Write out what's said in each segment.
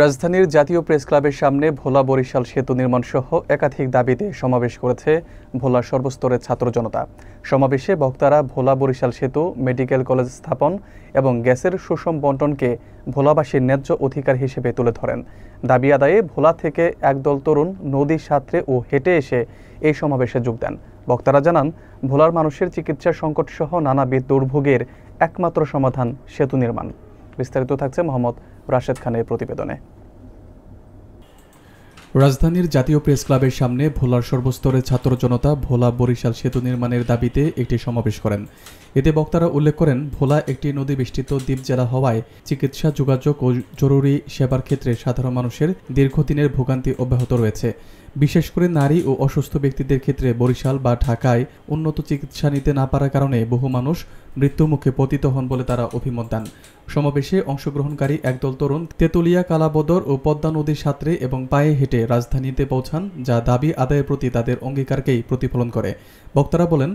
রাজধানীর জাতীয় প্রেস ক্লাবের সামনে ভোলা বরিশাল সেতু নির্মাণ সহ একাধিক দাবিতে সমাবেশ করেছে ভোলা সর্বস্তরের ছাত্র জনতা। সমাবেশে বক্তারা ভোলা বরিশাল সেতু, মেডিকেল কলেজ স্থাপন এবং গ্যাসের সুষম বণ্টনকে ভোলাবাসীর ন্যায্য অধিকার হিসেবে তুলে ধরেন। দাবি আদায়ে ভোলা থেকে একদল তরুণ নদী সাঁতরে ও হেঁটে এসে এই সমাবেশে যোগ দেন। বক্তারা জানান, ভোলার মানুষের চিকিৎসা সংকট সহ নানাবিধ দুর্ভোগের একমাত্র সমাধান সেতু নির্মাণ। বিস্তারিত থাকছে মোহাম্মদ রাশেদ খানের প্রতিবেদনে। রাজধানীর জাতীয় প্রেস ক্লাবের সামনে ভোলার সর্বস্তরের ছাত্র জনতা ভোলা বরিশাল সেতু নির্মাণের দাবিতে একটি সমাবেশ করেন। এতে বক্তারা উল্লেখ করেন, ভোলা একটি নদী বেষ্টিত দ্বীপ জেলা হওয়ায় চিকিৎসা, যোগাযোগ ও জরুরি সেবার ক্ষেত্রে সাধারণ মানুষের দীর্ঘদিনের ভোগান্তি অব্যাহত রয়েছে। বিশেষ করে নারী ও অসুস্থ ব্যক্তিদের ক্ষেত্রে বরিশাল বা ঢাকায় উন্নত চিকিৎসা নিতে না পারার কারণে বহু মানুষ মৃত্যুমুখে পতিত হন বলে তারা অভিমত দেন। সমাবেশে অংশগ্রহণকারী একদল তরুণ তেতুলিয়া, কালাবদর ও পদ্মা নদীর সাঁতরে এবং পায়ে হেঁটে রাজধানীতে পৌঁছান, যা দাবি আদায়ের প্রতি তাদের অঙ্গীকারকেই প্রতিফলন করে। বক্তারা বলেন,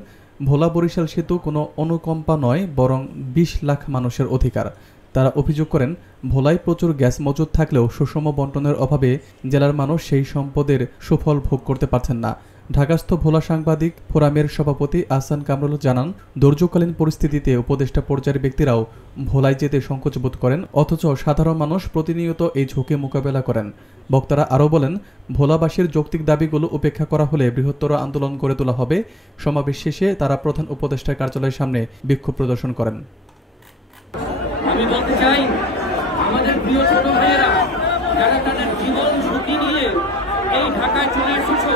ভোলা বরিশাল সেতু কোনো অনুকম্পা নয়, বরং 20 লাখ মানুষের অধিকার। তারা অভিযোগ করেন, ভোলায় প্রচুর গ্যাস মজুদ থাকলেও সুষম বণ্টনের অভাবে জেলার মানুষ সেই সম্পদের সুফল ভোগ করতে পারছেন না। ঢাকাস্থ ভোলা সাংবাদিক ফোরামের সভাপতি আহসান কামরুল জানান, দুর্যোগকালীন পরিস্থিতিতে উপদেষ্টা পর্যায়ের ব্যক্তিরাও ভোলায় যেতে সংকোচ বোধ করেন, অথচ সাধারণ মানুষ প্রতিনিয়ত এই ঝুঁকি মোকাবেলা করেন। বক্তারা আরও বলেন, ভোলাবাসীর যৌক্তিক দাবিগুলো উপেক্ষা করা হলে বৃহত্তর আন্দোলন গড়ে তোলা হবে। সমাবেশ শেষে তারা প্রধান উপদেষ্টার কার্যালয়ের সামনে বিক্ষোভ প্রদর্শন করেন। আমি বলতে চাই, আমাদের প্রিয় ছোট ভাইয়েরা যারা তাদের জীবন ঝুঁকি নিয়ে এই ঢাকায় চলে এসেছে,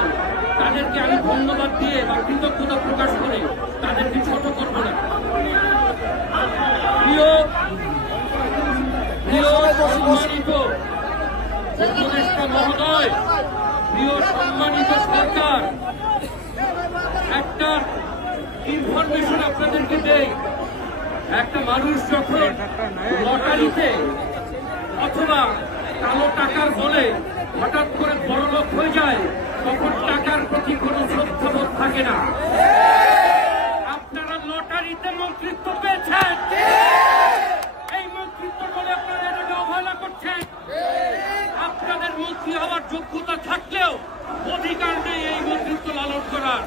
তাদেরকে আমি ধন্যবাদ দিয়ে বা কৃতজ্ঞতা প্রকাশ করে তাদেরকে ছোট করব না। প্রিয় সম্মানিত উপদেষ্টা মহোদয়, প্রিয় সম্মানিত সরকার, একটা ইনফরমেশন আপনাদেরকে দেই। একটা মানুষ যখন লটারিতে অথবা কালো টাকার বলে হঠাৎ করে বড়লোক হয়ে যায়, তখন টাকার প্রতি কোনো শ্রদ্ধাবোধ থাকে না। আপনারা লটারিতে মন্ত্রিত্ব পেয়েছেন, এই মন্ত্রিত্ব বলে আপনারা এটাকে অবহেলা করছেন। আপনাদের মন্ত্রী হওয়ার যোগ্যতা থাকলেও অধিকার নেই এই মন্ত্রিত্ব লালন করার।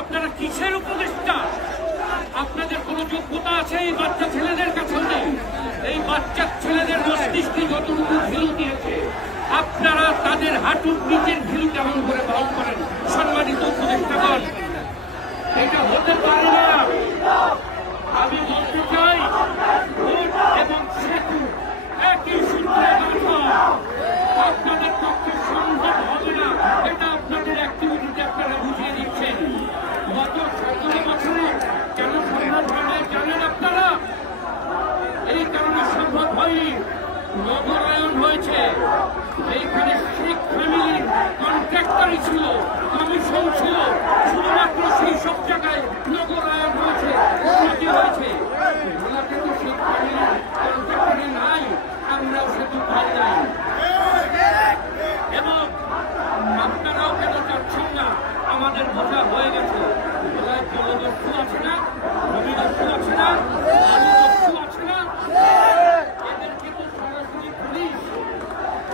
আপনারা কিসের উপদেষ্টা? আপনাদের কোন যোগ্যতা আছে এই বাচ্চা ছেলেদের কাছে নেই। এই বাচ্চা ছেলেদের মস্তিষ্কে যতটুকু ঢিল দিয়েছে, আপনারা তাদের হাঁটুর নিচের ঢিল কেমন করে বহন করেন? সম্মানিত উপদেষ্টাগণ, এটা হতে পারে না। আমি বলতে চাই, ভোট এবং সেতু একই সূত্রে বাঁধা। আপনাদের পক্ষে সম্ভব হবে না, এটা আপনাদের অ্যাক্টিভিটিতে আপনারা বুঝিয়ে দিচ্ছেন। গত 17 বছরে কেন সম্ভব হয় জানেন আপনারা? এই কারণে সম্ভব হয়নি, নগরায়ন হয়েছে। এইখানে শেখ ফ্যামিলির কন্ট্রাক্টরই ছিল, কমিশন ছিল, শুধুমাত্র সেই সব জায়গায় নগরায়ন হয়েছে, উন্নতি হয়েছে। ভোলাতে তো শেখ ফ্যামিলির কন্ট্রাক্টরই নাই, আমরাও সেতু পাই নাই। এবং আপনারাও কেন চাচ্ছেন না? আমাদের বোঝা হয়ে গেছে। ভোলায় জলদস্যু আছে না, ভূমিদস্যু আছে না, আলুদস্যু আছে না, এদেরকে তো সরাসরি পুলিশ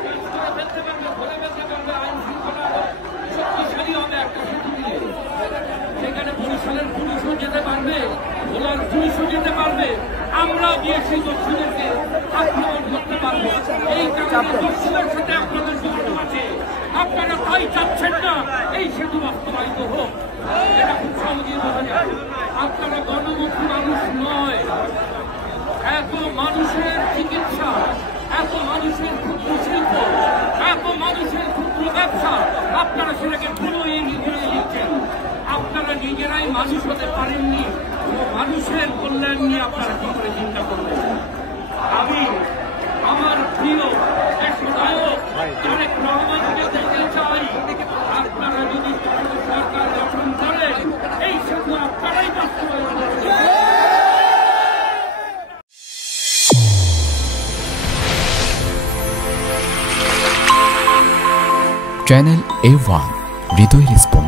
কেস করে ফেলতে পারবে, ধরে ফেলতে পারবে। আইন শৃঙ্খলা শক্তিশালী হবে একটা সেতু দিয়ে। সেখানে বরিশালের পুলিশও যেতে পারবে, ভোলার পুলিশও যেতে পারবে। আমরাও গিয়ে সেই দস্যুদেরকে আক্রমণ করতে পারবো। এই কারণে দস্যুদের সাথে আপনাদের জড়িত আছে। আপনারা তাই চাচ্ছেন না এই সেতু বাস্তবায়িত হোক। এটা খুব সহজেই বোঝা যায়। আপনারা গণমুখী মানুষ নয়। এত মানুষের চিকিৎসা, এত মানুষের ক্ষুদ্র শিল্প, এত মানুষের ক্ষুদ্র ব্যবসা, আপনারা সেটাকে পুরো এগিয়ে দিচ্ছেন। আপনারা নিজেরাই মানুষ হতে পারেননি, মানুষের কল্যাণ নিয়ে আপনারা কি করে চিন্তা করবেন? আমি আমার প্রিয় দেশনায়ক তারেক রহমানকে বলতে চাই, আপনারা যদি সরকার গঠন করেন, এই সেতু আপনারাই বাস্তবায়ন করবেন। চ্যানেল A1 হৃদয় রেসপন্স।